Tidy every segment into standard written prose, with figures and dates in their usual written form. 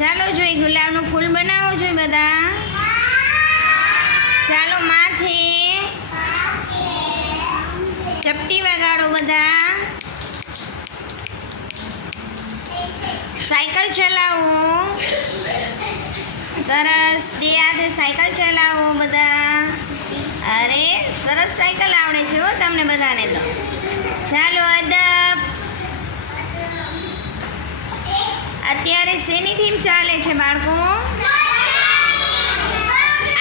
ચાલો જોઈ ગુલાબનું ફૂલ બનાવો જોઈએ બધા. ચાલો માથે ચપટી વગાડો બધા. સાયકલ ચલાવો. સરસ, બે હાથે સાયકલ ચલાવો બધા. અરે સરસ સાયકલ આવડે છે હો તમને બધાને તો. ચાલો અદબ. અત્યારે શેની થીમ ચાલે છે બાળકો?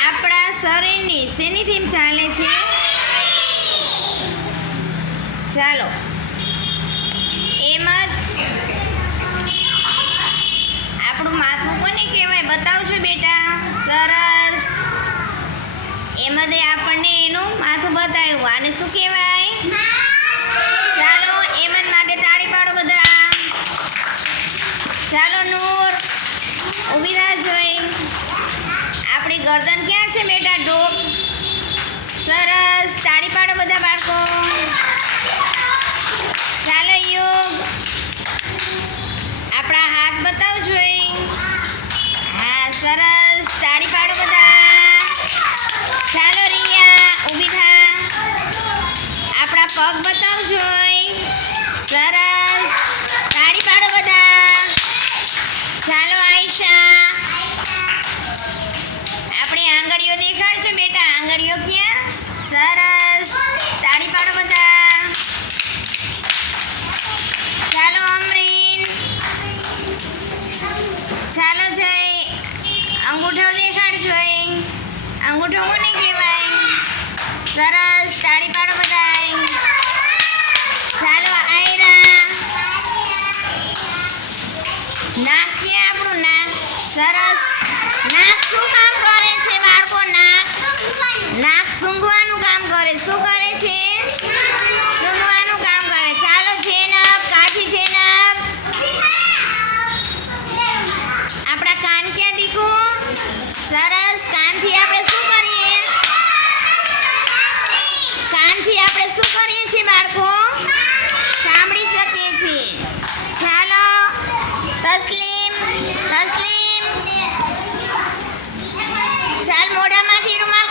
આપણા શરીરની શેની થીમ ચાલે છે? ચાલો એમાં આપણું માથું કોને કહેવાય બતાવજો બેટા. સરસ, એમાં આપણને એનું માથું બતાવ્યું. આને શું કહેવાય? ચાલો એમન માટે તાળી પાડો બધા. ચાલો નૂર ઊભી રાહ જોઈ. આપણી ગરદન ક્યાં છે બેટા? ડોક. સરસ, તાળી પાડો બધા બાળકો. ચાલો યુગ, આપણા હાથ બતાવો જોઈ. હા સરસ, તાળી પાડો બધા. ચાલો રિયા ઊભી થા. આપણા પગ બતાવો જોઈ. સરસ, તાળી પાડો બધા. ચાલો આયશા, આપણી આંગળીઓ દેખાડજો બેટા. આંગળીઓ ક્યાં? સરસ, તાળી પાડો બધા. ચાલો અમરીન, ચાલો જય, અંગૂઠો દેખાડ જોઈ. અંગૂઠો કોને કહેવાય? સરસ, તાળી પાડો બધાય. ચાલો આયરા, નાક ક્યાં આપણું? નાક. સરસ, નાક શું કામ કરે છે બાળકો? નાક સૂંઘવાનું કામ કરે. શું કરે છે? સૂંઘવાનું કામ કરે. ચાલો જેનબ, કાજી જેનબ, આપણા કાન ક્યાં દીકુ? સરસ, કાનથી આપણે શું કરીએ? કાનથી આપણે શું કરીએ છીએ બાળકો? સાંભળી શકીએ છીએ. ચાલો તસ્લીમ, ચાલ મોઢામાંથી રૂમાલ